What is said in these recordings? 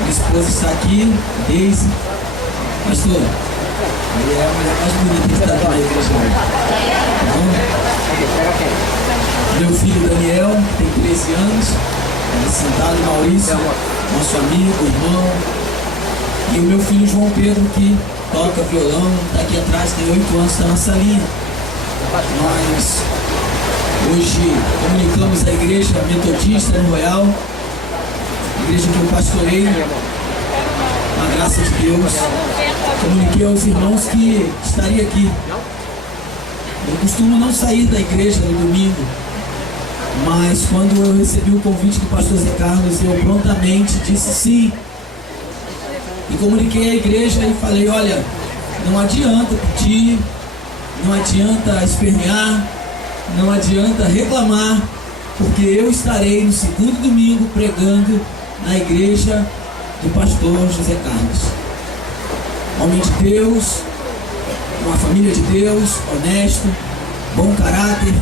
Minha esposa está aqui, Deise. Pastor, ele é a mulher mais bonita que está aqui na igreja hoje. Meu filho Daniel, que tem 13 anos, sentado, Maurício, nosso amigo, irmão. E o meu filho João Pedro, que toca violão, está aqui atrás, tem 8 anos, está na salinha. Nós hoje comunicamos a igreja metodista no Royal, igreja que eu pastorei, na graça de Deus. Comuniquei aos irmãos que estaria aqui. Eu costumo não sair da igreja no domingo, mas quando eu recebi o convite do pastor Zé Carlos, eu prontamente disse sim. E comuniquei à igreja e falei: olha, não adianta pedir, não adianta espernear, não adianta reclamar, porque eu estarei no segundo domingo pregando na igreja do pastor José Carlos. Homem de Deus, uma família de Deus, honesto, bom caráter,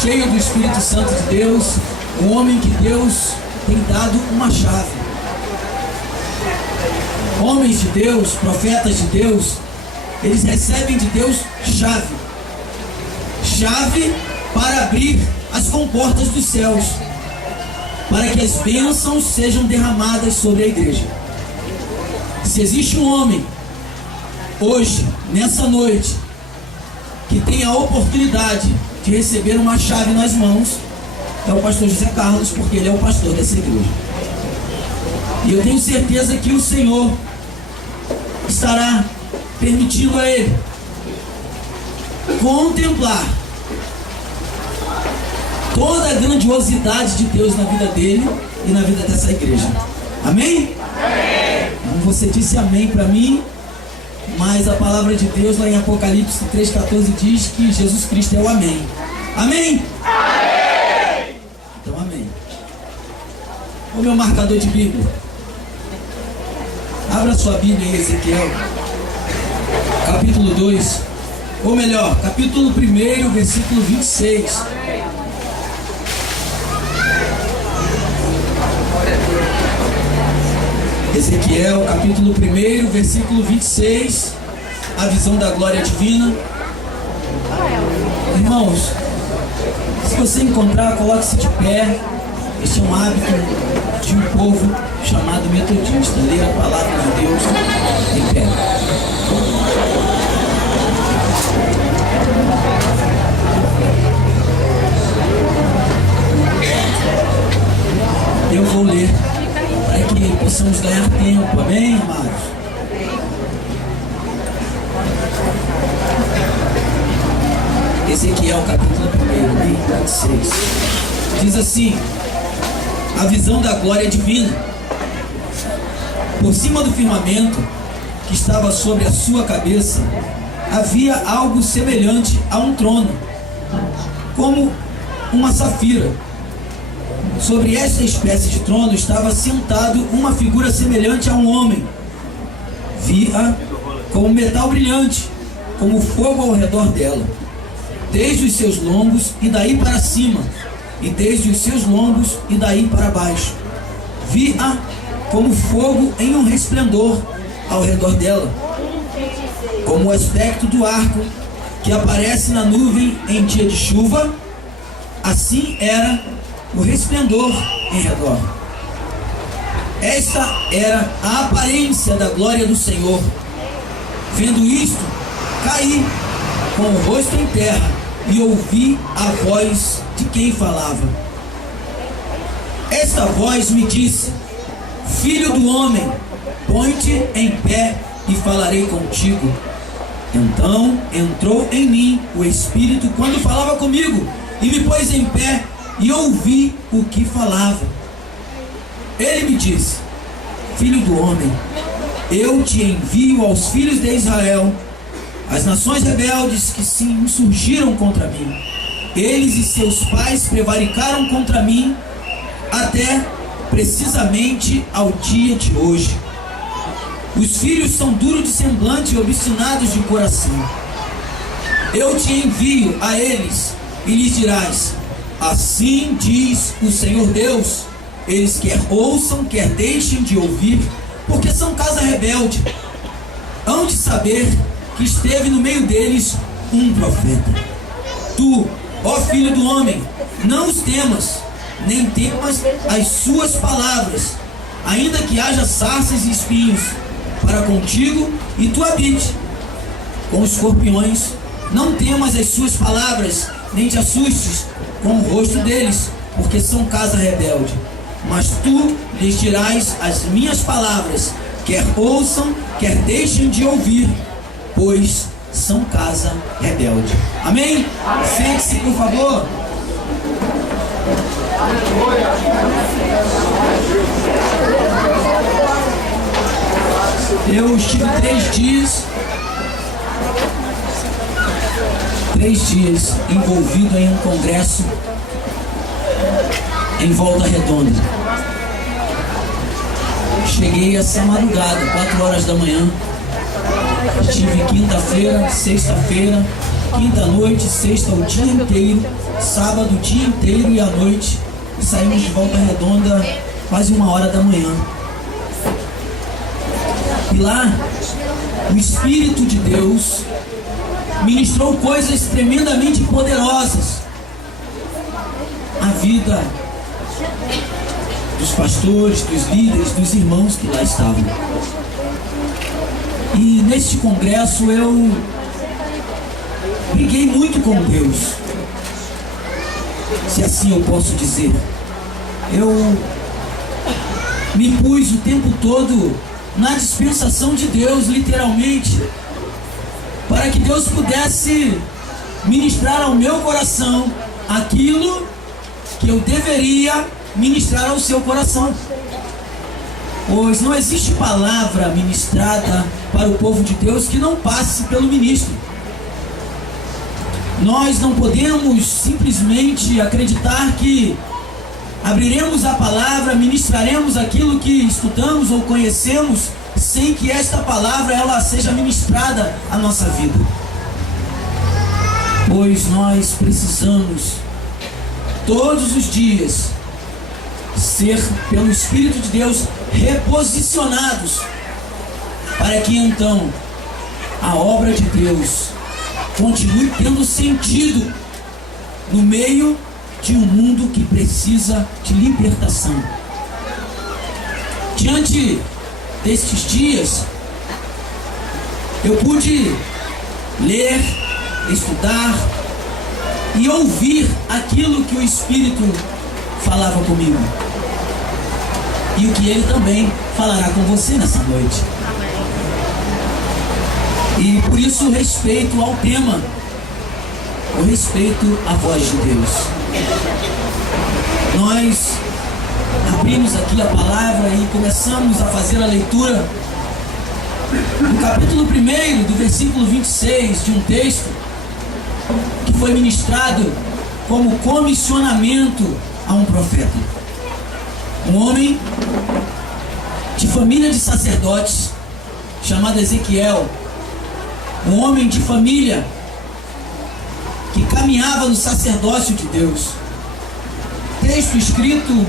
cheio do Espírito Santo de Deus, um homem que Deus tem dado uma chave. Homens de Deus, profetas de Deus, eles recebem de Deus chave. Chave para abrir as comportas dos céus, para que as bênçãos sejam derramadas sobre a igreja. Se existe um homem, hoje, nessa noite, que tem a oportunidade de receber uma chave nas mãos, é o pastor José Carlos, porque ele é o pastor dessa igreja. E eu tenho certeza que o Senhor estará permitindo a ele contemplar toda a grandiosidade de Deus na vida dele e na vida dessa igreja. Amém? Amém. Você disse amém para mim, mas a palavra de Deus lá em Apocalipse 3,14 diz que Jesus Cristo é o amém. Amém? Amém. Então amém. O meu marcador de Bíblia, abra sua Bíblia em Ezequiel capítulo 2, ou melhor, capítulo 1, versículo 26. Ezequiel capítulo 1, versículo 26, a visão da glória divina. Irmãos, se você encontrar, coloque-se de pé. Este é um hábito de um povo chamado metodista, ler a palavra de Deus em pé. Eu vou ler para que possamos ganhar tempo, amém, amados? Ezequiel capítulo 1, 26 diz assim: a visão da glória divina. Por cima do firmamento que estava sobre a sua cabeça havia algo semelhante a um trono, como uma safira. Sobre esta espécie de trono estava sentado uma figura semelhante a um homem. Via como metal brilhante, como fogo ao redor dela, desde os seus lombos e daí para cima, e desde os seus lombos e daí para baixo. Via como fogo em um resplendor ao redor dela, como o aspecto do arco que aparece na nuvem em dia de chuva, assim era o resplendor em redor. Esta era a aparência da glória do Senhor. Vendo isto, caí com o rosto em terra e ouvi a voz de quem falava. Esta voz me disse: filho do homem, põe-te em pé e falarei contigo. Então entrou em mim o Espírito quando falava comigo, e me pôs em pé e ouvi o que falava. Ele me disse: filho do homem, eu te envio aos filhos de Israel, as nações rebeldes que se insurgiram contra mim. Eles e seus pais prevaricaram contra mim até precisamente ao dia de hoje. Os filhos são duros de semblante e obstinados de coração. Eu te envio a eles e lhes dirás: assim diz o Senhor Deus, eles quer ouçam, quer deixem de ouvir, porque são casa rebelde. Hão de saber que esteve no meio deles um profeta. Tu, ó filho do homem, não os temas, nem temas as suas palavras, ainda que haja sarças e espinhos para contigo e tu habite com os escorpiões. Não temas as suas palavras, nem te assustes com o rosto deles, porque são casa rebelde. Mas tu lhes dirás as minhas palavras, quer ouçam, quer deixem de ouvir, pois são casa rebelde. Amém? Sente-se, por favor. Eu estive 3 dias envolvido em um congresso em Volta Redonda. Cheguei essa madrugada, 4 horas da manhã. Estive quinta-feira, sexta-feira, quinta-noite, sexta o dia inteiro, sábado o dia inteiro e à noite. E saímos de Volta Redonda quase 1 hora da manhã. E lá, o Espírito de Deus ministrou coisas tremendamente poderosas à vida dos pastores, dos líderes, dos irmãos que lá estavam. E neste congresso eu briguei muito com Deus, se assim eu posso dizer. Eu me pus o tempo todo na dispensação de Deus, literalmente, para que Deus pudesse ministrar ao meu coração aquilo que eu deveria ministrar ao seu coração. Pois não existe palavra ministrada para o povo de Deus que não passe pelo ministro. Nós não podemos simplesmente acreditar que abriremos a palavra, ministraremos aquilo que estudamos ou conhecemos, sem que esta palavra ela seja ministrada à nossa vida. Pois nós precisamos todos os dias ser pelo Espírito de Deus reposicionados, para que então a obra de Deus continue tendo sentido no meio de um mundo que precisa de libertação. Diante destes dias, eu pude ler, estudar e ouvir aquilo que o Espírito falava comigo, e o que ele também falará com você nessa noite. E por isso respeito ao tema, o respeito à voz de Deus. Nós abrimos aqui a palavra e começamos a fazer a leitura no capítulo 1 do versículo 26 de um texto que foi ministrado como comissionamento a um profeta. Um homem de família de sacerdotes chamado Ezequiel, um homem de família que caminhava no sacerdócio de Deus. Texto escrito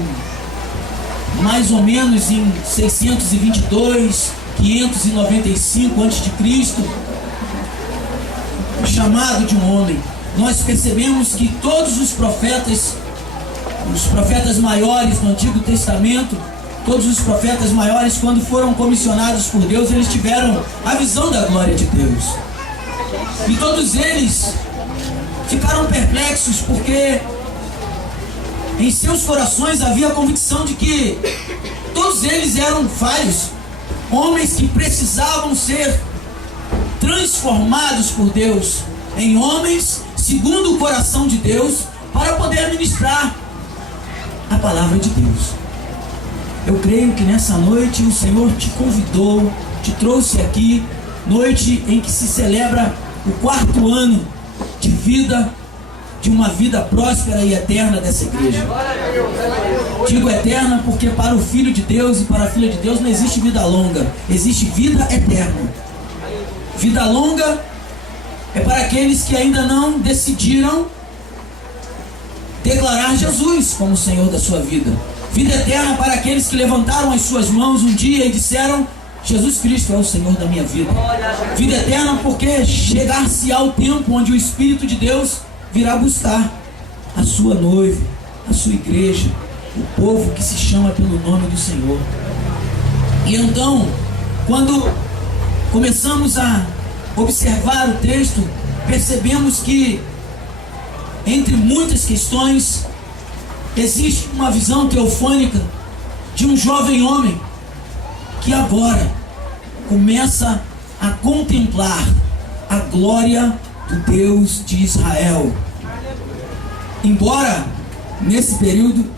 mais ou menos em 622, 595 a.C., chamado de um homem. Nós percebemos que todos os profetas maiores do Antigo Testamento, todos os profetas maiores, quando foram comissionados por Deus, eles tiveram a visão da glória de Deus. E todos eles ficaram perplexos, porque em seus corações havia a convicção de que todos eles eram falhos, homens que precisavam ser transformados por Deus em homens segundo o coração de Deus, para poder ministrar a palavra de Deus. Eu creio que nessa noite o Senhor te convidou, te trouxe aqui, noite em que se celebra o 4º ano de vida, de uma vida próspera e eterna dessa igreja. Digo eterna porque para o Filho de Deus e para a Filha de Deus não existe vida longa, existe vida eterna. Vida longa é para aqueles que ainda não decidiram declarar Jesus como Senhor da sua vida. Vida eterna para aqueles que levantaram as suas mãos um dia e disseram: Jesus Cristo é o Senhor da minha vida. Vida eterna porque chegar-se-á o tempo onde o Espírito de Deus virá buscar a sua noiva, a sua igreja, o povo que se chama pelo nome do Senhor. E então, quando começamos a observar o texto, percebemos que, entre muitas questões, existe uma visão teofânica de um jovem homem que agora começa a contemplar a glória do Deus de Israel. Embora nesse período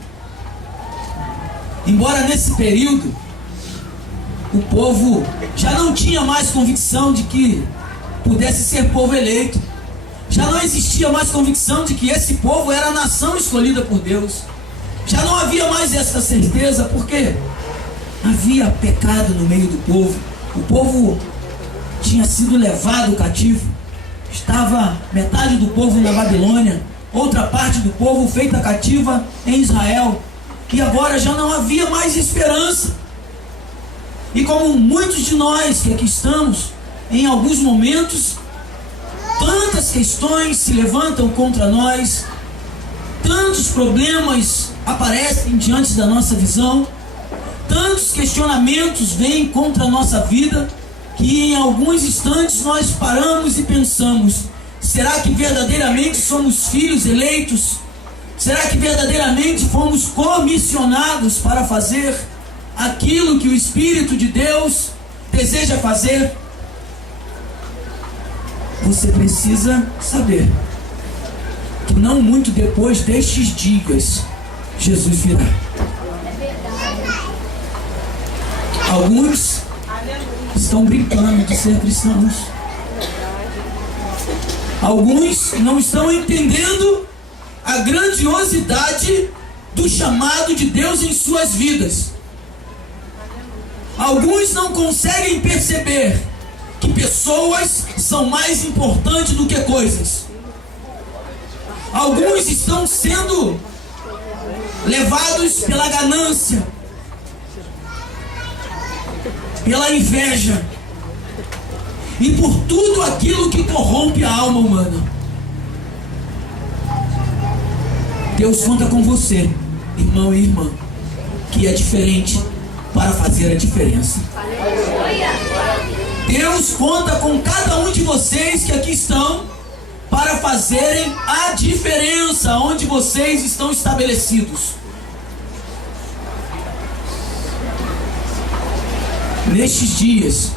o povo já não tinha mais convicção de que pudesse ser povo eleito. Já não existia mais convicção de que esse povo era a nação escolhida por Deus. Já não havia mais essa certeza, porque havia pecado no meio do povo. O povo tinha sido levado cativo. Estava metade do povo na Babilônia, outra parte do povo feita cativa em Israel. E agora já não havia mais esperança. E como muitos de nós que aqui estamos, em alguns momentos, tantas questões se levantam contra nós, tantos problemas aparecem diante da nossa visão, tantos questionamentos vêm contra a nossa vida, que em alguns instantes nós paramos e pensamos: será que verdadeiramente somos filhos eleitos? Será que verdadeiramente fomos comissionados para fazer aquilo que o Espírito de Deus deseja fazer? Você precisa saber que não muito depois destes dias, Jesus virá. Alguns estão brincando de ser cristãos. Alguns não estão entendendo a grandiosidade do chamado de Deus em suas vidas. Alguns não conseguem perceber que pessoas são mais importantes do que coisas. Alguns estão sendo levados pela ganância, pela inveja e por tudo aquilo que corrompe a alma humana. Deus conta com você, irmão e irmã, que é diferente, para fazer a diferença. Deus conta com cada um de vocês que aqui estão para fazerem a diferença onde vocês estão estabelecidos. Nestes dias,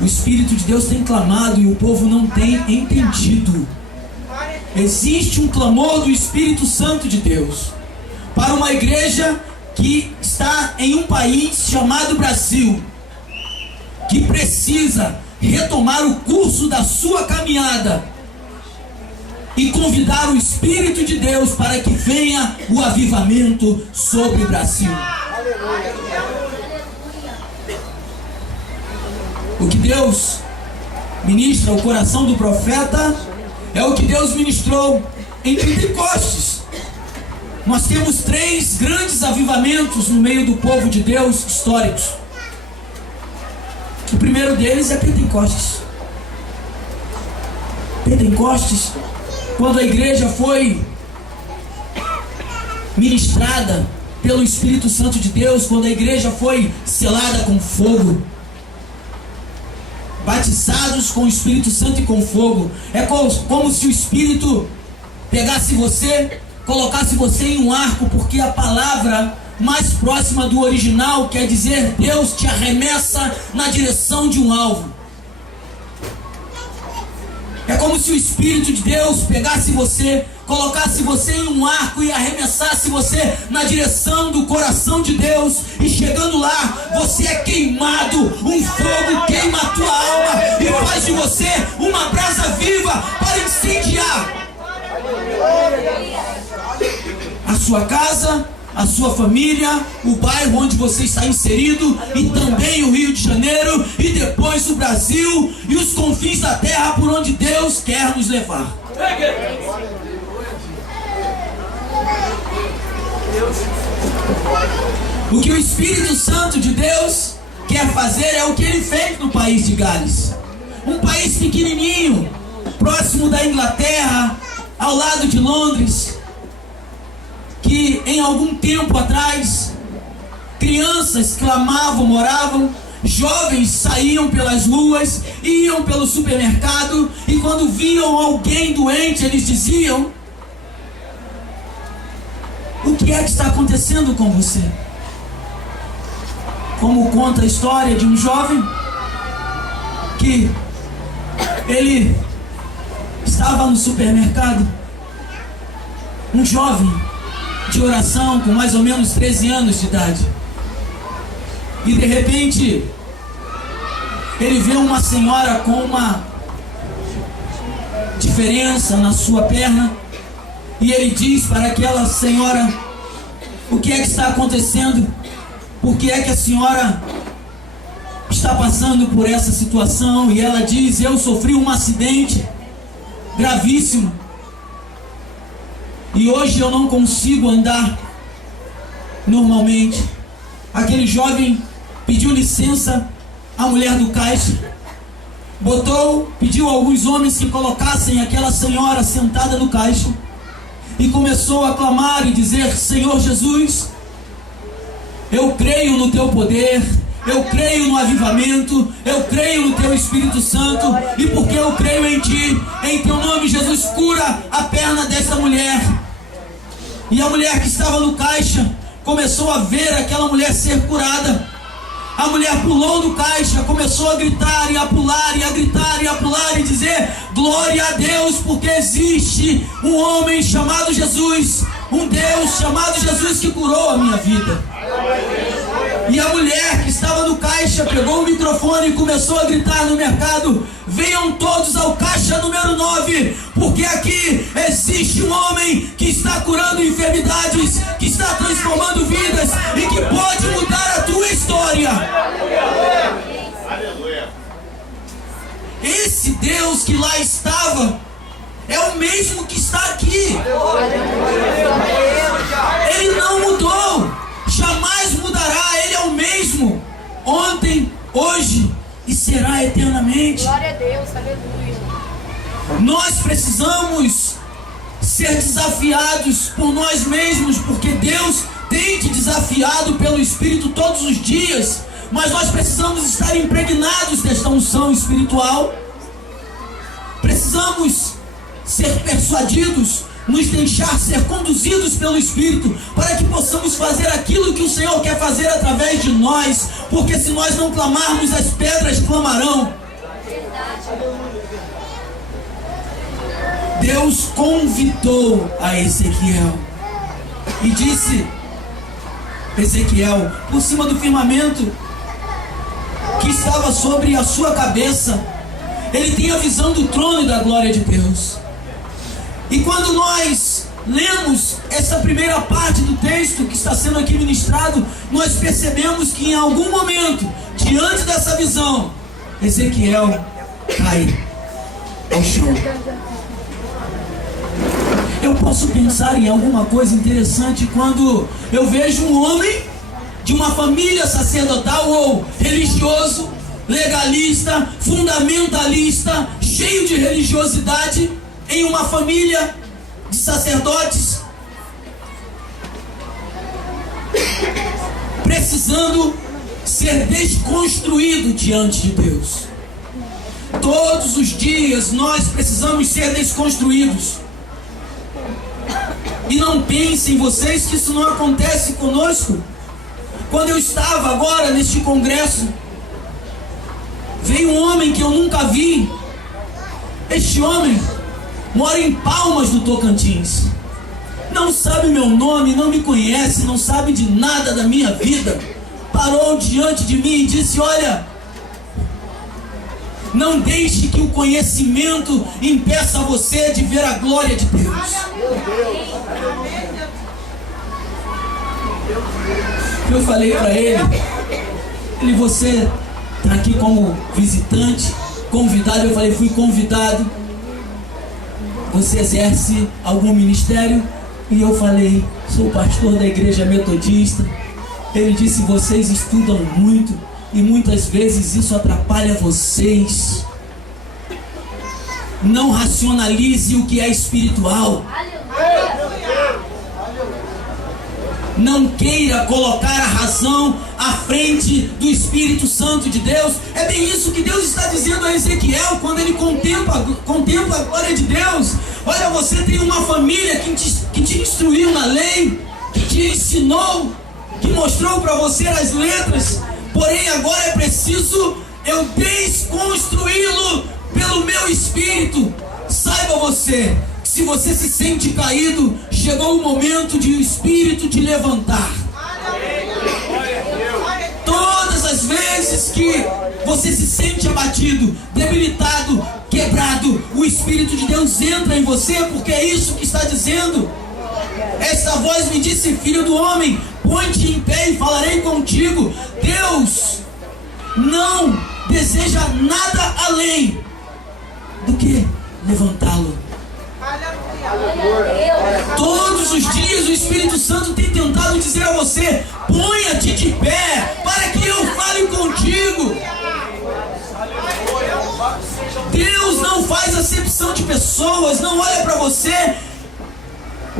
o Espírito de Deus tem clamado e o povo não tem entendido. Existe um clamor do Espírito Santo de Deus para uma igreja que está em um país chamado Brasil, que precisa retomar o curso da sua caminhada e convidar o Espírito de Deus para que venha o avivamento sobre o Brasil. O que Deus ministra ao coração do profeta é o que Deus ministrou em Pentecostes. Nós temos 3 grandes avivamentos no meio do povo de Deus históricos. O primeiro deles é Pentecostes. Pentecostes, quando a igreja foi ministrada pelo Espírito Santo de Deus, quando a igreja foi selada com fogo, batizados com o Espírito Santo e com fogo. É como se o Espírito pegasse você, colocasse você em um arco, porque a palavra mais próxima do original quer dizer Deus te arremessa na direção de um alvo. É como se o Espírito de Deus pegasse você, colocasse você em um arco e arremessasse você na direção do coração de Deus, e chegando lá, você é queimado, um fogo queima a tua alma e faz de você uma brasa viva para incendiar a sua casa, a sua família, o bairro onde você está inserido, e também o Rio de Janeiro, e depois o Brasil e os confins da terra por onde Deus quer nos levar. O que o Espírito Santo de Deus quer fazer é o que ele fez no país de Gales. Um país pequenininho, próximo da Inglaterra, ao lado de Londres, que em algum tempo atrás, crianças clamavam, oravam, jovens saíam pelas ruas, iam pelo supermercado, e quando viam alguém doente, eles diziam: o que é que está acontecendo com você? Como conta a história de um jovem que ele estava no supermercado, um jovem de oração com mais ou menos 13 anos de idade, e de repente ele vê uma senhora com uma diferença na sua perna, e ele diz para aquela senhora: o que é que está acontecendo? Por que é que a senhora está passando por essa situação? E ela diz: eu sofri um acidente gravíssimo e hoje eu não consigo andar normalmente. Aquele jovem pediu licença à mulher do caixa, pediu a alguns homens que colocassem aquela senhora sentada no caixa, e começou a clamar e dizer: Senhor Jesus, eu creio no teu poder, eu creio no avivamento, eu creio no teu Espírito Santo, e porque eu creio em ti, em teu nome, Jesus, cura a perna desta mulher. E a mulher que estava no caixa começou a ver aquela mulher ser curada. A mulher pulou do caixa, começou a gritar e a pular e a gritar e a pular e dizer: glória a Deus, porque existe um homem chamado Jesus, um Deus chamado Jesus que curou a minha vida. E a mulher que estava no caixa pegou o microfone e começou a gritar no mercado: venham todos ao caixa número 9, porque aqui existe um homem que está curando enfermidades, que está transformando vidas e que pode mudar a tua história. Aleluia. Esse Deus que lá estava é o mesmo que está aqui. Ele não mudou, jamais mudará. Ele é o mesmo ontem, hoje e será eternamente. Glória a Deus, aleluia. Nós precisamos ser desafiados por nós mesmos, porque Deus tem te desafiado pelo Espírito todos os dias, mas nós precisamos estar impregnados desta unção espiritual. Precisamos ser persuadidos, nos deixar ser conduzidos pelo Espírito, para que possamos fazer aquilo que o Senhor quer fazer através de nós, porque se nós não clamarmos, as pedras clamarão. Deus convidou a Ezequiel e disse: Ezequiel, por cima do firmamento que estava sobre a sua cabeça, ele tem a visão do trono e da glória de Deus. E quando nós lemos essa primeira parte do texto que está sendo aqui ministrado, nós percebemos que em algum momento, diante dessa visão, Ezequiel cai ao chão. Eu posso pensar em alguma coisa interessante quando eu vejo um homem de uma família sacerdotal ou religioso, legalista, fundamentalista, cheio de religiosidade, em uma família de sacerdotes, precisando ser desconstruído diante de Deus. Todos os dias nós precisamos ser desconstruídos. E não pensem vocês que isso não acontece conosco. Quando eu estava agora neste congresso, veio um homem que eu nunca vi. Este homem mora em Palmas do Tocantins, não sabe meu nome, não me conhece, não sabe de nada da minha vida. Parou diante de mim e disse: olha, não deixe que o conhecimento impeça você de ver a glória de Deus. Eu falei para ele: você está aqui como visitante, convidado. Eu falei: fui convidado. Você exerce algum ministério? E eu falei: sou pastor da igreja metodista. Ele disse: vocês estudam muito e muitas vezes isso atrapalha vocês. Não racionalize o que é espiritual. Não queira colocar a razão à frente do Espírito Santo de Deus. É bem isso que Deus está dizendo a Ezequiel quando ele contempla a glória de Deus. Olha, você tem uma família que te instruiu na lei, que te ensinou, que mostrou para você as letras. Porém agora é preciso eu desconstruí-lo pelo meu Espírito. Saiba você, se você se sente caído, chegou o momento de o Espírito te levantar. Todas as vezes que você se sente abatido, debilitado, quebrado, o Espírito de Deus entra em você, porque é isso que está dizendo. Esta voz me disse: filho do homem, põe-te em pé e falarei contigo. Deus não deseja nada além do que levantá-lo. Todos os dias o Espírito Santo tem tentado dizer a você: ponha-te de pé para que eu fale contigo. Deus não faz acepção de pessoas, não olha para você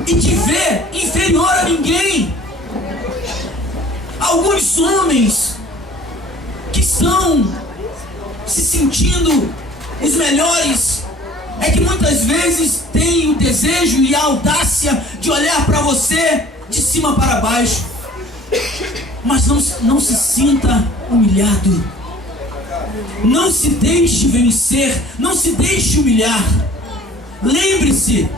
e te vê inferior a ninguém. Alguns homens que estão se sentindo os melhores é que muitas vezes tem o desejo e a audácia de olhar para você de cima para baixo. Mas não se sinta humilhado. Não se deixe vencer. Não se deixe humilhar. Lembre-se,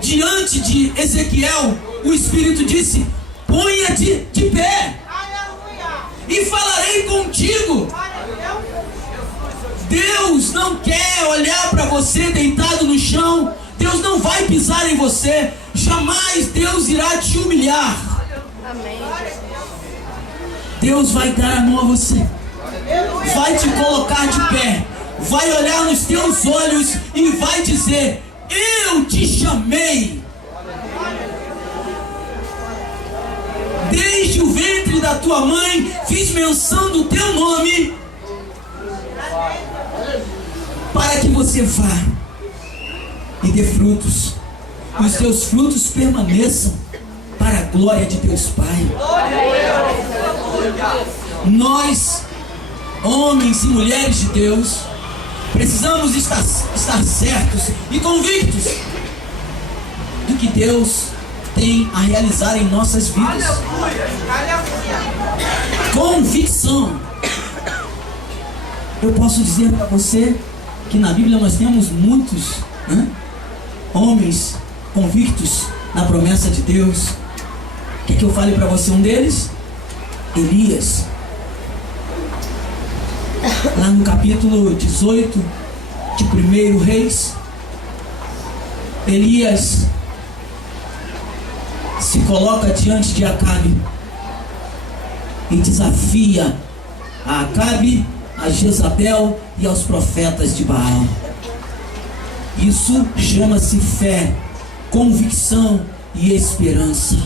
diante de Ezequiel, o Espírito disse: ponha-te de pé e falarei contigo. Deus não quer olhar para você deitado no chão. Deus não vai pisar em você. Jamais Deus irá te humilhar. Deus vai dar a mão a você, vai te colocar de pé, vai olhar nos teus olhos e vai dizer: eu te chamei. Desde o ventre da tua mãe fiz menção do teu nome, para que você vá e dê frutos, e os teus frutos permaneçam para a glória de Deus Pai. Nós, homens e mulheres de Deus, precisamos estar certos e convictos do que Deus tem a realizar em nossas vidas. Convicção. Eu posso dizer para você que na Bíblia nós temos muitos homens convictos na promessa de Deus. Quer que eu fale para você um deles? Elias. Lá no capítulo 18 de 1 Reis, Elias se coloca diante de Acabe e desafia a Acabe, a Jezabel e aos profetas de Baal. Isso chama-se fé, convicção e esperança.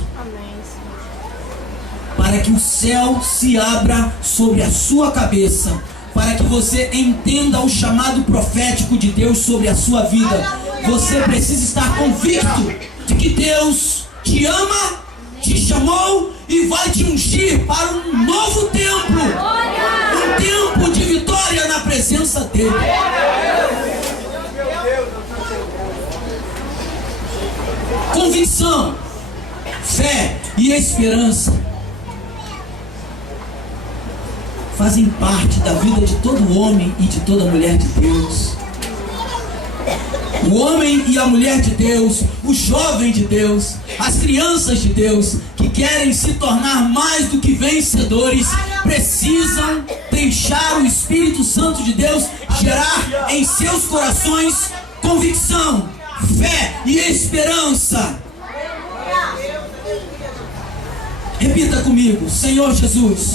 Para que o céu se abra sobre a sua cabeça, para que você entenda o chamado profético de Deus sobre a sua vida, você precisa estar convicto de que Deus te ama, te chamou e vai te ungir para um novo tempo, um tempo de vitória na presença dele. Convicção, fé e esperança fazem parte da vida de todo homem e de toda mulher de Deus. O homem e a mulher de Deus, o jovem de Deus, as crianças de Deus, que querem se tornar mais do que vencedores, precisam deixar o Espírito Santo de Deus gerar em seus corações convicção, fé e esperança. Repita comigo: Senhor Jesus,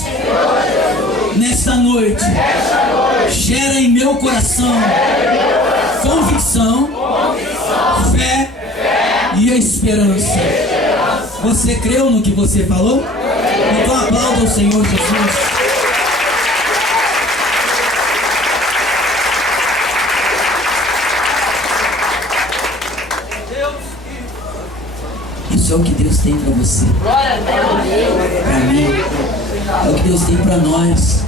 nesta noite, gera em meu coração convicção, fé e esperança. Você creu no que você falou? Então aplauda o Senhor Jesus. Isso é o que Deus tem para você. Para mim. É o que Deus tem para nós.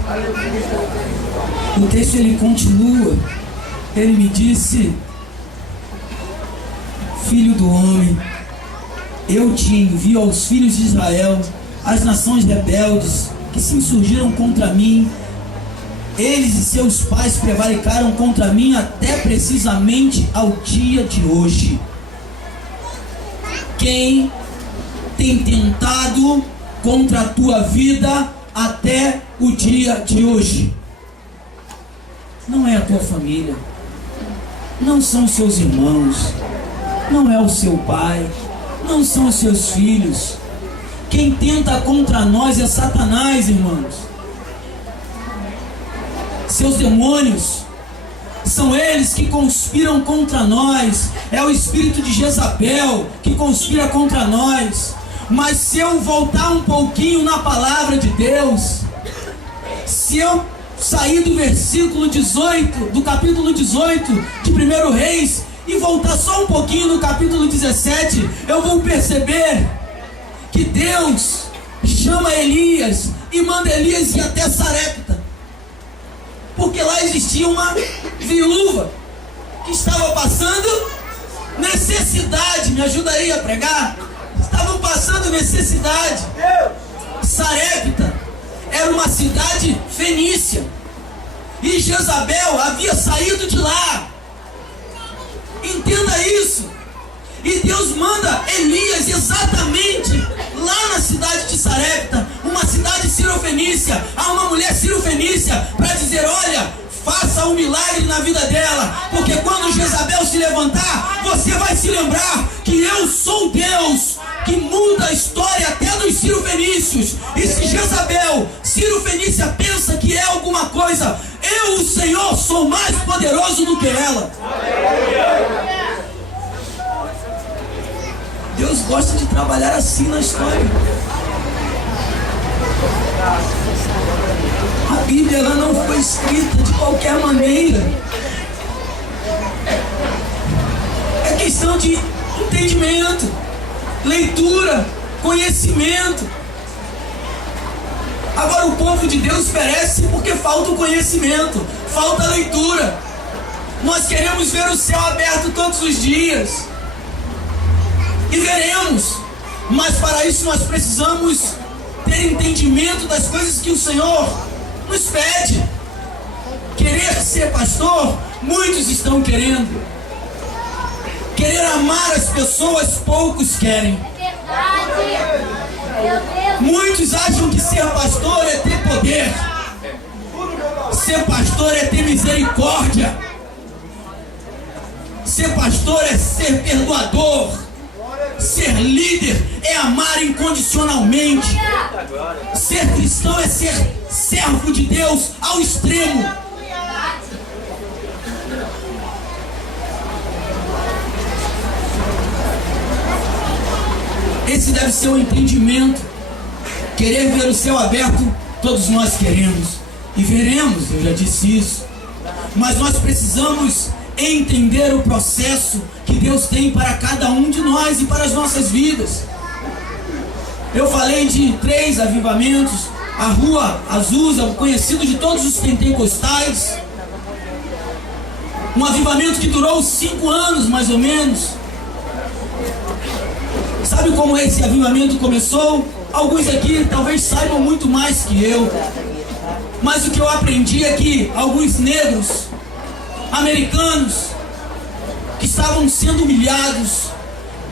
O texto ele continua. Ele me disse: Filho do homem, eu te envio aos filhos de Israel, as nações rebeldes que se insurgiram contra mim. Eles e seus pais prevaricaram contra mim até precisamente ao dia de hoje. Quem tem tentado contra a tua vida até o dia de hoje? Não é a tua família, não são os seus irmãos, não é o seu pai, não são os seus filhos. Quem tenta contra nós é Satanás, irmãos. Seus demônios, são eles que conspiram contra nós. É o espírito de Jezabel que conspira contra nós. Mas se eu voltar um pouquinho na palavra de Deus, se eu sair do versículo 18, do capítulo 18 de 1 Reis, e voltar só um pouquinho no capítulo 17, eu vou perceber que Deus chama Elias e manda Elias ir até Sarepta, porque lá existia uma viúva que estava passando necessidade. Me ajuda aí a pregar. Estavam passando necessidade. Sarepta era uma cidade fenícia e Jezabel havia saído de lá. Entenda isso. E Deus manda Elias exatamente lá na cidade de Sarepta, uma cidade sirofenícia, a uma mulher sirofenícia, para dizer: olha, faça um milagre na vida dela, porque quando Jezabel se levantar, você vai se lembrar que eu sou Deus que muda a história até dos sirofenícios. E se Jezabel, sirofenícia, pensa que é alguma coisa, eu, o Senhor, sou mais poderoso do que ela. Deus gosta de trabalhar assim na história. A Bíblia ela não foi escrita de qualquer maneira. É questão de entendimento, leitura, conhecimento. Agora o povo de Deus perece porque falta o conhecimento, falta a leitura. Nós queremos ver o céu aberto todos os dias. E veremos, mas para isso nós precisamos ter entendimento das coisas que o Senhor nos pede. Querer ser pastor, muitos estão querendo. Querer amar as pessoas, poucos querem. Muitos acham que ser pastor é ter poder. Ser pastor é ter misericórdia. Ser pastor é ser perdoador. Ser líder é amar incondicionalmente. Ser cristão é ser servo de Deus ao extremo. Esse deve ser o entendimento. Querer ver o céu aberto, todos nós queremos. E veremos, eu já disse isso. Mas nós precisamos entender o processo que Deus tem para cada um de nós e para as nossas vidas. Eu falei de 3 avivamentos: a Rua Azusa, conhecido de todos os pentecostais, um avivamento que durou 5 anos mais ou menos. Sabe como esse avivamento começou? Alguns aqui talvez saibam muito mais que eu, mas o que eu aprendi é que alguns negros americanos que estavam sendo humilhados,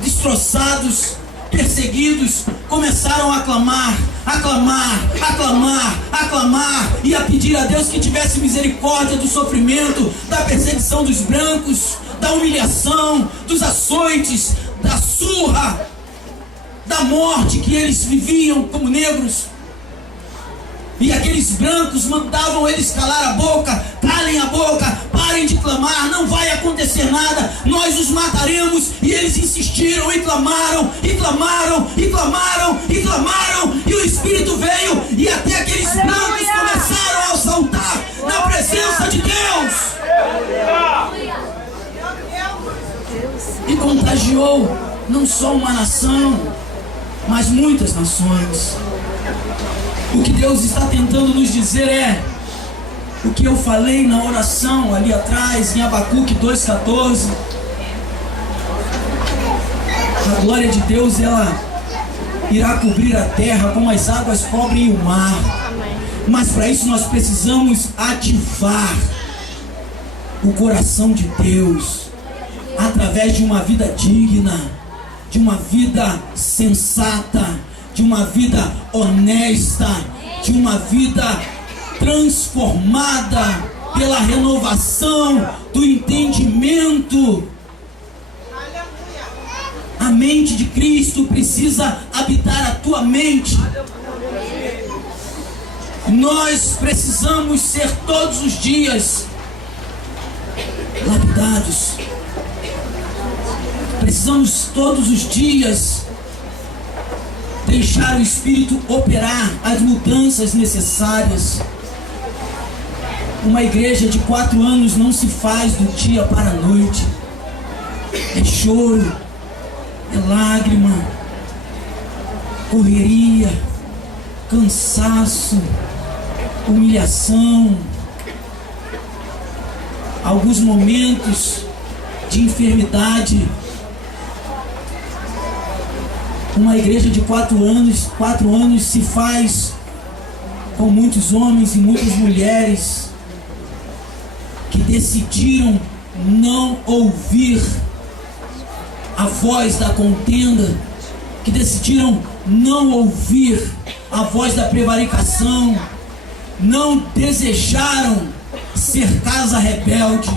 destroçados, perseguidos, começaram a aclamar, aclamar, aclamar, aclamar e a pedir a Deus que tivesse misericórdia do sofrimento, da perseguição dos brancos, da humilhação, dos açoites, da surra, da morte que eles viviam como negros. E aqueles brancos mandavam eles calar a boca: calem a boca, parem parem de clamar, não vai acontecer nada, nós os mataremos. E eles insistiram e clamaram, e clamaram, e clamaram, e clamaram, e o Espírito veio, e até aqueles brancos começaram a saltar na presença de Deus, e contagiou não só uma nação, mas muitas nações. O que Deus está tentando nos dizer é o que eu falei na oração ali atrás, em Abacuque 2,14. A glória de Deus, ela irá cobrir a terra como as águas cobrem o mar. Mas para isso nós precisamos ativar o coração de Deus através de uma vida digna, de uma vida sensata, de uma vida honesta, de uma vida transformada pela renovação do entendimento. A mente de Cristo precisa habitar a tua mente. Nós precisamos ser todos os dias lapidados. Precisamos todos os dias deixar o Espírito operar as mudanças necessárias. Uma igreja de 4 anos não se faz do dia para a noite. É choro, é lágrima, correria, cansaço, humilhação, alguns momentos de enfermidade. Uma igreja de 4 anos se faz com muitos homens e muitas mulheres que decidiram não ouvir a voz da contenda, que decidiram não ouvir a voz da prevaricação, não desejaram ser casa rebelde,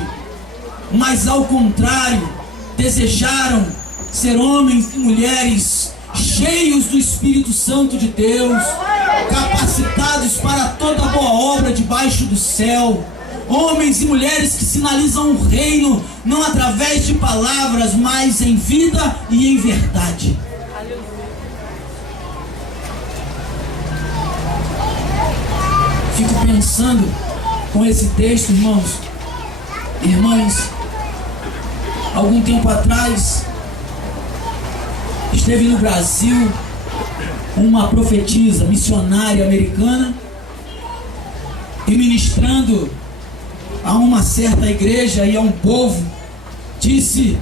mas ao contrário, desejaram ser homens e mulheres cheios do Espírito Santo de Deus, capacitados para toda boa obra debaixo do céu. Homens e mulheres que sinalizam o reino, não através de palavras, mas em vida e em verdade. Fico pensando com esse texto, irmãos e irmãs. Algum tempo atrás, esteve no Brasil uma profetisa missionária americana e ministrando a uma certa igreja e a um povo, disse: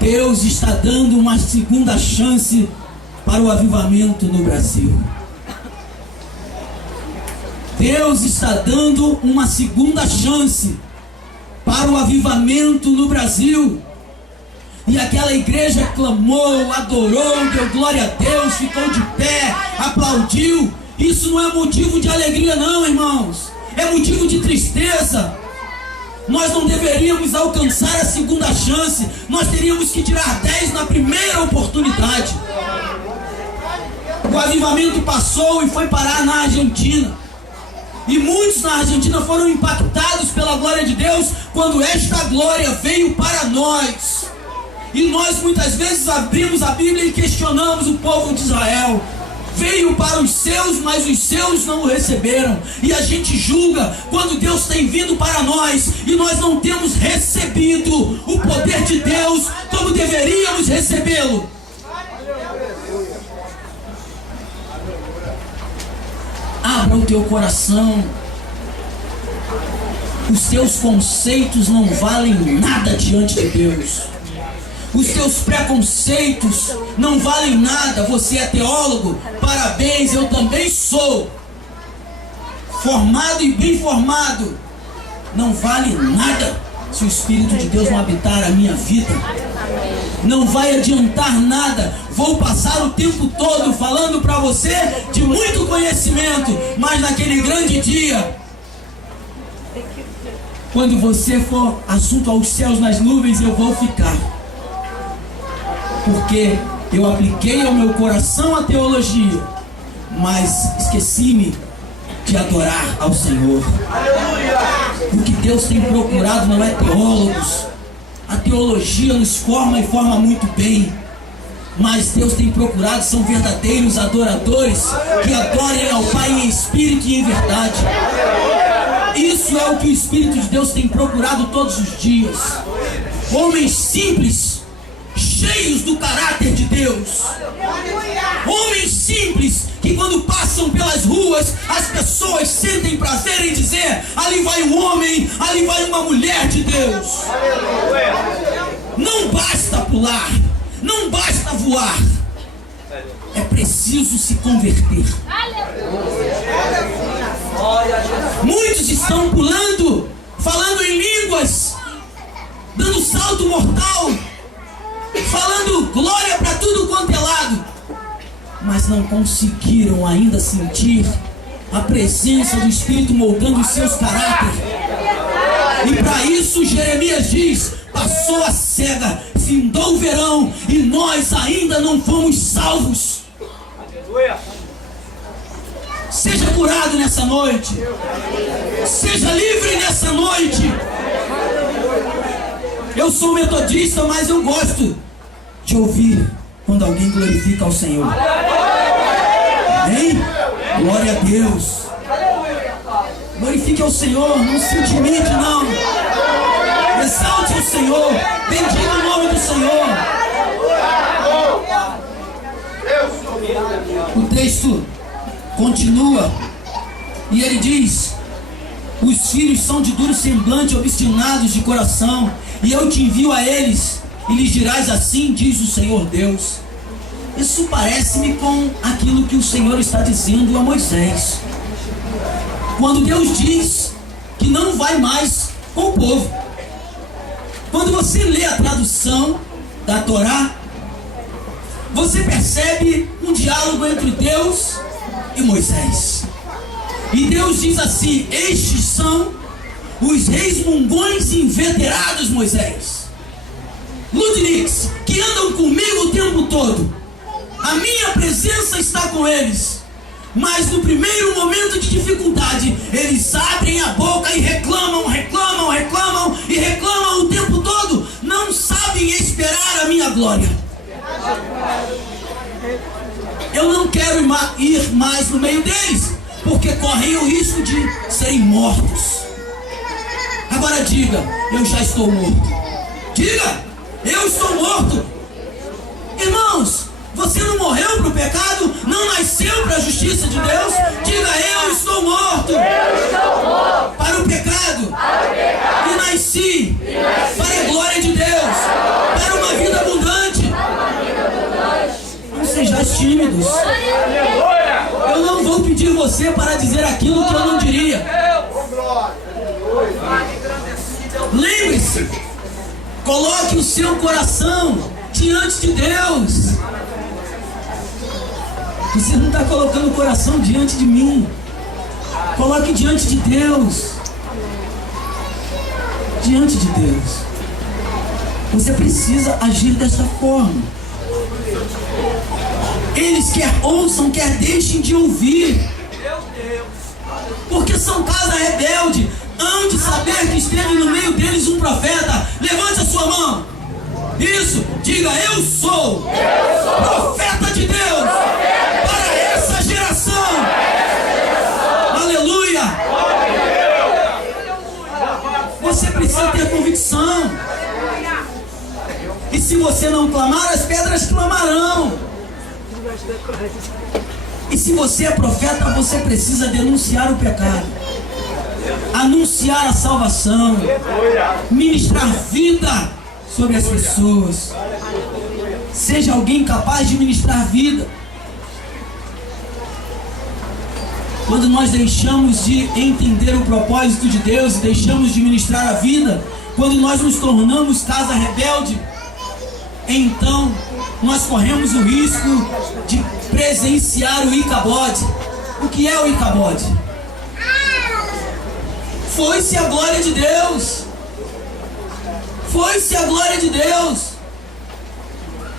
Deus está dando uma segunda chance para o avivamento no Brasil. Deus está dando uma segunda chance para o avivamento no Brasil. E aquela igreja clamou, adorou, deu glória a Deus, ficou de pé, aplaudiu. Isso não é motivo de alegria não, irmãos, é motivo de tristeza. Nós não deveríamos alcançar a segunda chance, nós teríamos que tirar 10 na primeira oportunidade. O avivamento passou e foi parar na Argentina. E muitos na Argentina foram impactados pela glória de Deus quando esta glória veio para nós. E nós muitas vezes abrimos a Bíblia e questionamos o povo de Israel. Veio para os seus, mas os seus não o receberam. E a gente julga quando Deus tem vindo para nós e nós não temos recebido o poder de Deus como deveríamos recebê-lo. Abra o teu coração. Os teus conceitos não valem nada diante de Deus. Os teus preconceitos não valem nada. Você é teólogo? Parabéns, eu também sou. Formado e bem formado. Não vale nada se o Espírito de Deus não habitar a minha vida. Não vai adiantar nada. Vou passar o tempo todo falando para você de muito conhecimento, mas naquele grande dia, quando você for assunto aos céus nas nuvens, eu vou ficar. Porque eu apliquei ao meu coração a teologia, mas esqueci-me de adorar ao Senhor. O que Deus tem procurado não é teólogos. A teologia nos forma e forma muito bem, mas Deus tem procurado são verdadeiros adoradores que adorem ao Pai em espírito e em verdade. Isso é o que o Espírito de Deus tem procurado todos os dias. Homens simples, cheios do caráter de Deus. Homens simples que quando passam pelas ruas as pessoas sentem prazer em dizer: ali vai um homem, ali vai uma mulher de Deus. Não basta pular, não basta voar, é preciso se converter. Muitos estão pulando, falando em línguas, dando salto mortal, falando glória para tudo quanto é lado, mas não conseguiram ainda sentir a presença do Espírito moldando os seus caráteres. E para isso Jeremias diz: passou a cega, findou o verão e nós ainda não fomos salvos. Seja curado nessa noite, seja livre nessa noite. Eu sou metodista, mas eu gosto de ouvir quando alguém glorifica ao Senhor. Amém? Glória a Deus. Glorifique ao Senhor, não se intimide não. Exalte o Senhor, bendiga o nome do Senhor. O texto continua e ele diz: os filhos são de duro semblante, obstinados de coração, e eu te envio a eles, e lhes dirás assim, diz o Senhor Deus. Isso parece-me com aquilo que o Senhor está dizendo a Moisés, quando Deus diz que não vai mais com o povo. Quando você lê a tradução da Torá, você percebe um diálogo entre Deus e Moisés. E Deus diz assim: estes são os reis mongões inveterados, Moisés, Ludniks, que andam comigo o tempo todo. A minha presença está com eles, mas no primeiro momento de dificuldade eles abrem a boca e reclamam o tempo todo. Não sabem esperar a minha glória. Eu não quero ir mais no meio deles, porque correm o risco de serem mortos. Agora diga: eu já estou morto. Diga: eu estou morto. Irmãos, você não morreu para o pecado, não nasceu para a justiça de Deus. Diga: eu estou morto para o pecado, e nasci para a glória de Deus, para uma vida abundante. Não sejais tímidos. Eu não vou pedir você para dizer aquilo que eu não diria. Lembre-se, coloque o seu coração diante de Deus. Você não está colocando o coração diante de mim. Coloque diante de Deus. Diante de Deus. Você precisa agir desta forma. Eles quer ouçam, quer deixem de ouvir, porque são casa rebelde. Hão de saber que esteve no meio deles um profeta. Levante a sua mão. Isso, diga: eu sou profeta de Deus para essa geração. Aleluia. Você precisa ter convicção. E se você não clamar, as pedras clamarão. E se você é profeta, você precisa denunciar o pecado, anunciar a salvação, ministrar vida sobre as pessoas. Seja alguém capaz de ministrar vida. Quando nós deixamos de entender o propósito de Deus e deixamos de ministrar a vida, quando nós nos tornamos casa rebelde, então nós corremos o risco de presenciar o Icabode. O que é o Icabode? Foi-se a glória de Deus. Foi-se a glória de Deus.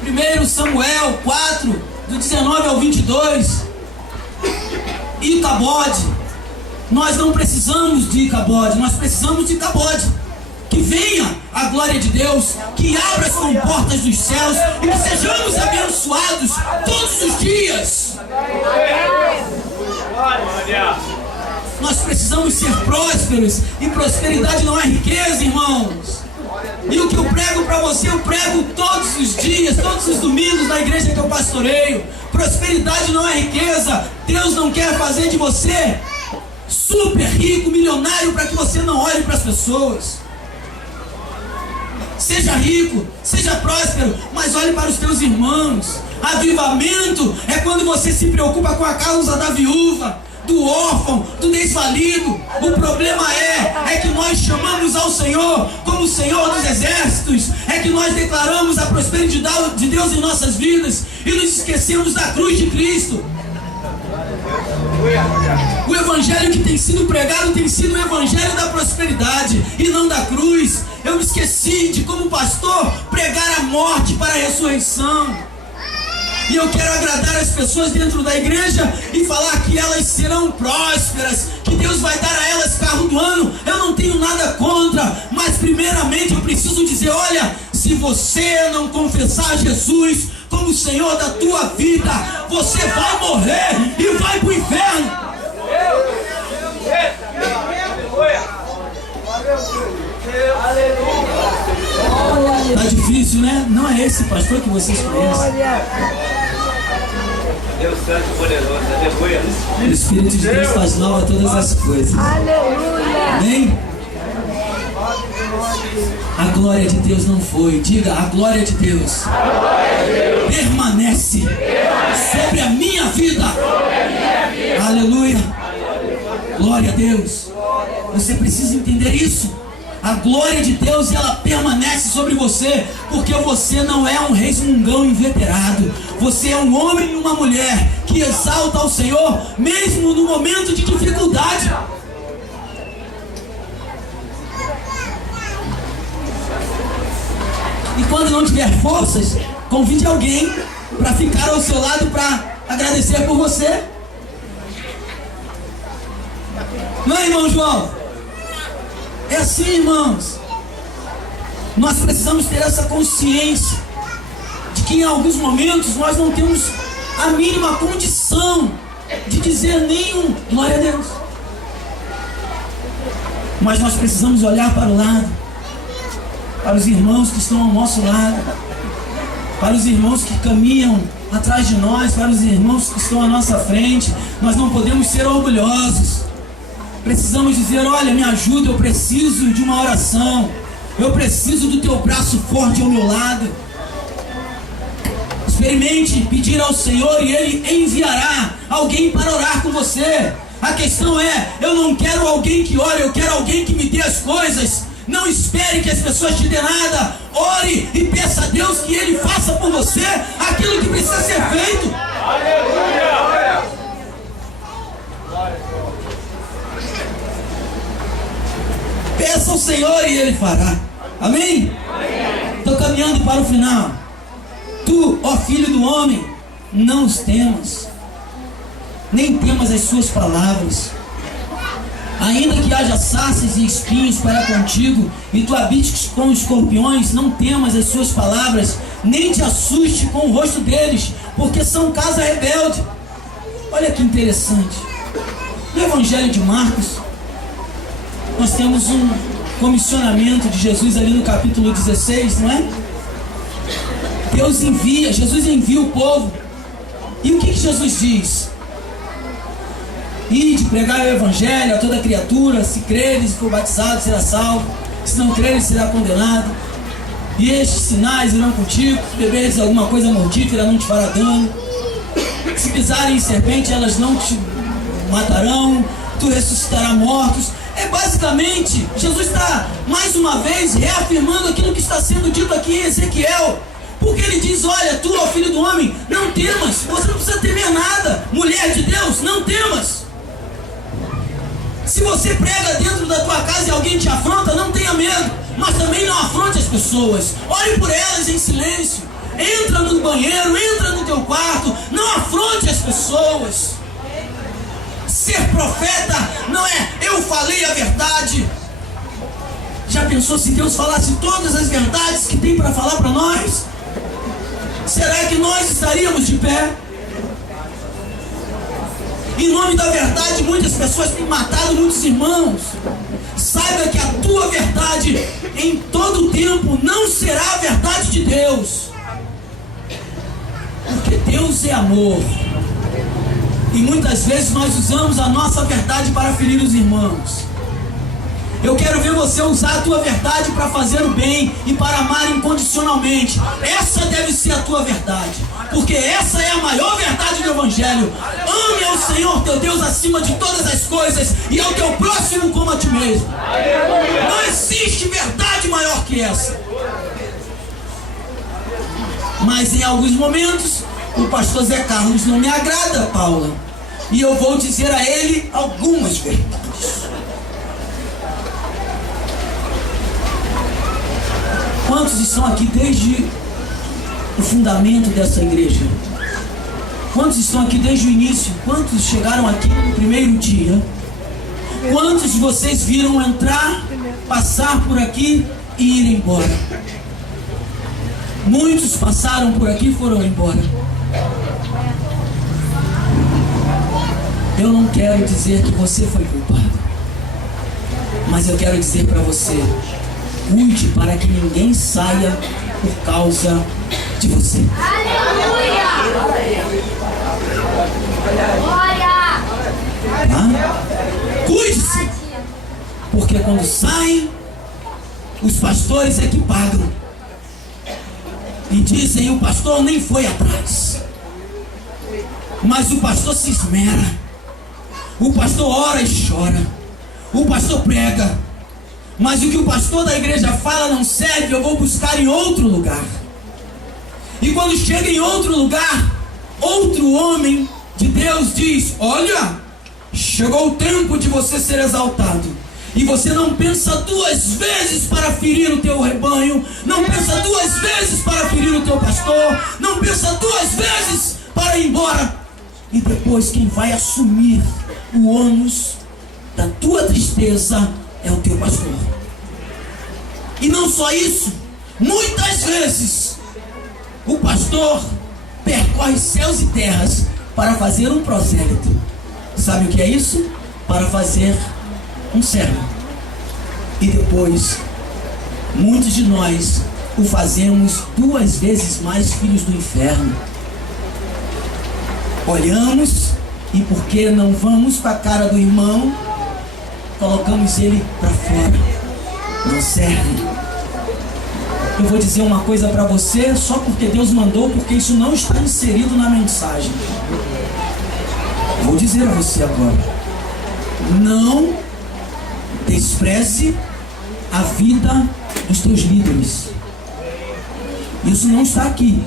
1 Samuel 4, do 19 ao 22. Icabode Nós não precisamos de Icabode, nós precisamos de Icabode. Que venha a glória de Deus, que abra as comportas dos céus e que sejamos abençoados todos os dias. Nós precisamos ser prósperos, e prosperidade não é riqueza, irmãos. E o que eu prego para você, eu prego todos os dias, todos os domingos na igreja que eu pastoreio. Prosperidade não é riqueza. Deus não quer fazer de você super rico, milionário, para que você não olhe para as pessoas. Seja rico, seja próspero, mas olhe para os teus irmãos. Avivamento é quando você se preocupa com a causa da viúva, do órfão, do desvalido. O problema é que nós chamamos ao Senhor como o Senhor dos exércitos, é que nós declaramos a prosperidade de Deus em nossas vidas e nos esquecemos da cruz de Cristo. O evangelho que tem sido pregado tem sido o evangelho da prosperidade e não da cruz. Eu me esqueci de, como pastor, pregar a morte para a ressurreição. E eu quero agradar as pessoas dentro da igreja e falar que elas serão prósperas, que Deus vai dar a elas carro do ano. Eu não tenho nada contra, mas primeiramente eu preciso dizer, olha, se você não confessar Jesus como o Senhor da tua vida, você vai morrer e vai para o inferno. Tá difícil, né? Não é esse pastor que vocês conhecem. Deus Santo e Poderoso, aleluia. O Espírito de Deus faz nova todas as coisas. Aleluia. Amém? A glória de Deus não foi. Diga, a glória de Deus permanece sobre a minha vida. Aleluia. Glória a Deus. Você precisa entender isso. A glória de Deus, ela permanece sobre você, porque você não é um resmungão inveterado. Você é um homem e uma mulher que exalta ao Senhor, mesmo no momento de dificuldade. E quando não tiver forças, convide alguém para ficar ao seu lado para agradecer por você. Não é, irmão João? É assim, irmãos. Nós precisamos ter essa consciência de que em alguns momentos nós não temos a mínima condição de dizer nenhum glória a Deus. Mas nós precisamos olhar para o lado, para os irmãos que estão ao nosso lado, para os irmãos que caminham atrás de nós, para os irmãos que estão à nossa frente. Nós não podemos ser orgulhosos. Precisamos dizer, olha, me ajuda, eu preciso de uma oração. Eu preciso do teu braço forte ao meu lado. Experimente pedir ao Senhor e Ele enviará alguém para orar com você. A questão é, eu não quero alguém que ore, eu quero alguém que me dê as coisas. Não espere que as pessoas te dêem nada. Ore e peça a Deus que Ele faça por você aquilo que precisa ser feito. Aleluia! Peça ao Senhor e Ele fará. Amém? Estou caminhando para o final. Tu, ó filho do homem, não os temas, nem temas as suas palavras. Ainda que haja sarças e espinhos para contigo, e tu habites com os escorpiões, não temas as suas palavras, nem te assuste com o rosto deles, porque são casa rebelde. Olha que interessante. No Evangelho de Marcos, nós temos um comissionamento de Jesus ali no capítulo 16, não é? Deus envia, Jesus envia o povo. E o que Jesus diz? Ide, pregar o Evangelho a toda criatura. Se creres e for batizado, será salvo. Se não creres, será condenado. E estes sinais irão contigo. Se beberes alguma coisa mortífera, não te fará dano. Se pisarem em serpente, elas não te matarão. Tu ressuscitarás mortos. É basicamente, Jesus está mais uma vez reafirmando aquilo que está sendo dito aqui em Ezequiel. Porque ele diz, olha, tu, ó filho do homem, não temas. Você não precisa temer nada. Mulher de Deus, não temas. Se você prega dentro da tua casa e alguém te afronta, não tenha medo. Mas também não afronte as pessoas. Ore por elas em silêncio. Entra no banheiro, entra no teu quarto. Não afronte as pessoas. Ser profeta não é Já pensou se Deus falasse todas as verdades que tem para falar para nós? Será que nós estaríamos de pé? Em nome da verdade, muitas pessoas têm matado muitos irmãos. Saiba que a tua verdade em todo tempo não será a verdade de Deus. Porque Deus é amor. E muitas vezes nós usamos a nossa verdade para ferir os irmãos. Eu quero ver você usar a tua verdade para fazer o bem e para amar incondicionalmente. Essa deve ser a tua verdade, porque essa é a maior verdade do Evangelho. Ame ao Senhor teu Deus acima de todas as coisas e ao teu próximo como a ti mesmo. Não existe verdade maior que essa. Mas em alguns momentos o pastor Zé Carlos não me agrada, Paula, e eu vou dizer a ele algumas verdades. Quantos estão aqui desde o fundamento dessa igreja? Quantos estão aqui desde o início? Quantos chegaram aqui no primeiro dia? Quantos de vocês viram entrar, passar por aqui e ir embora? Muitos passaram por aqui e foram embora. Eu não quero dizer que você foi culpado, mas eu quero dizer para você: cuide para que ninguém saia por causa de você. Aleluia! Tá? Cuide-se, porque quando saem, os pastores é que pagam e dizem: o pastor nem foi atrás. Mas o pastor se esmera, o pastor ora e chora, o pastor prega. Mas o que o pastor da igreja fala não serve, eu vou buscar em outro lugar. E quando chega em outro lugar, outro homem de Deus diz: olha, chegou o tempo de você ser exaltado. E você não pensa duas vezes para ferir o teu rebanho, não pensa duas vezes para ferir o teu pastor, não pensa duas vezes para ir embora. E depois quem vai assumir o ônus da tua tristeza é o teu pastor. E não só isso, muitas vezes o pastor percorre céus e terras para fazer um prosélito. Sabe o que é isso? Para fazer um servo. E depois, muitos de nós o fazemos duas vezes mais filhos do inferno. Olhamos e porque não vamos com a cara do irmão, colocamos ele para fora. Não serve. Eu vou dizer uma coisa para você, só porque Deus mandou, porque isso não está inserido na mensagem. Vou dizer a você agora: não despreze a vida dos teus líderes. Isso não está aqui.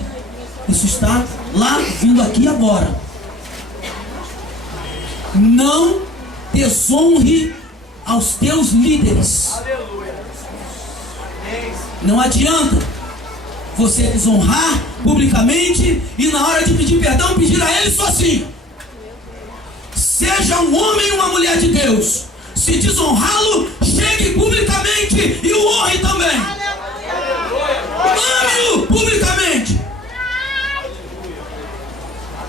Isso está lá, vindo aqui agora. Não desonre aos teus líderes. Não adianta você desonrar publicamente e na hora de pedir perdão, pedir a ele sozinho. Seja um homem e uma mulher de Deus. Se desonrá-lo, chegue publicamente e o honre também. Ame-o publicamente.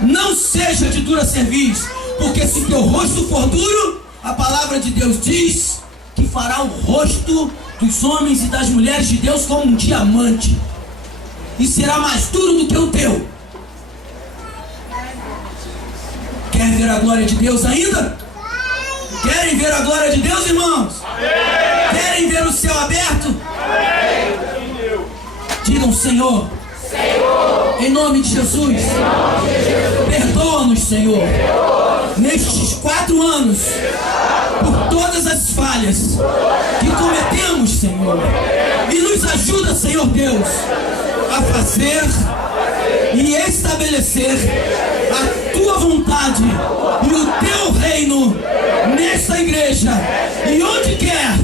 Não seja de dura cerviz, porque se teu rosto for duro, a palavra de Deus diz que fará o rosto dos homens e das mulheres de Deus como um diamante, e será mais duro do que o teu. Quer ver a glória de Deus ainda? Querem ver a glória de Deus, irmãos? Amém. Querem ver o céu aberto? Amém. Digam: Senhor, em nome de Jesus, perdoa-nos, Senhor, nestes 4 anos, por todas as falhas que cometemos, Senhor, e nos ajuda, Senhor Deus, a fazer e estabelecer a tua vontade e o teu reino nesta igreja e onde quer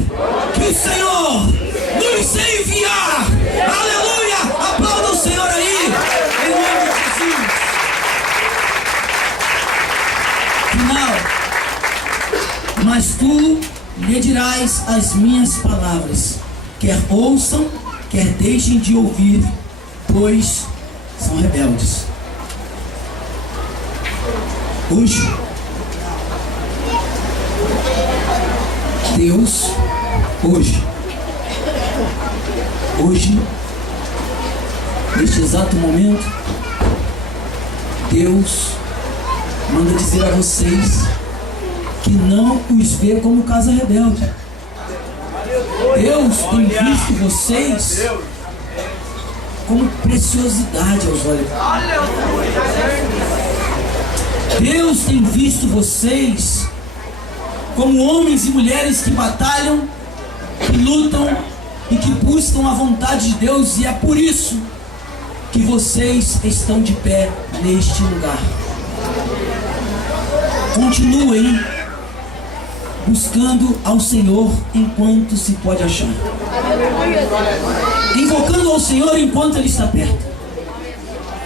que o Senhor nos enviar. Aleluia! Aplauda o Senhor aí, em nome de Jesus. Final: mas tu lhe dirás as minhas palavras, quer ouçam, quer deixem de ouvir, pois são rebeldes. Hoje, Deus, hoje, neste exato momento, Deus manda dizer a vocês que não os vê como casa rebelde. Deus tem visto vocês como preciosidade aos olhos. Deus tem visto vocês como homens e mulheres que batalham, que lutam e que buscam a vontade de Deus, e é por isso que vocês estão de pé neste lugar. Continuem buscando ao Senhor enquanto se pode achar, invocando ao Senhor enquanto Ele está perto,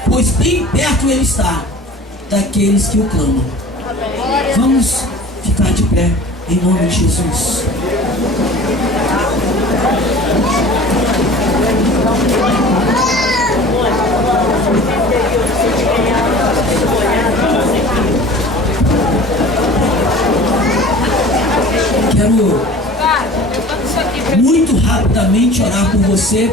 pois bem perto Ele está daqueles que o clamam. Vamos ficar de pé em nome de Jesus. Quero muito rapidamente orar por você.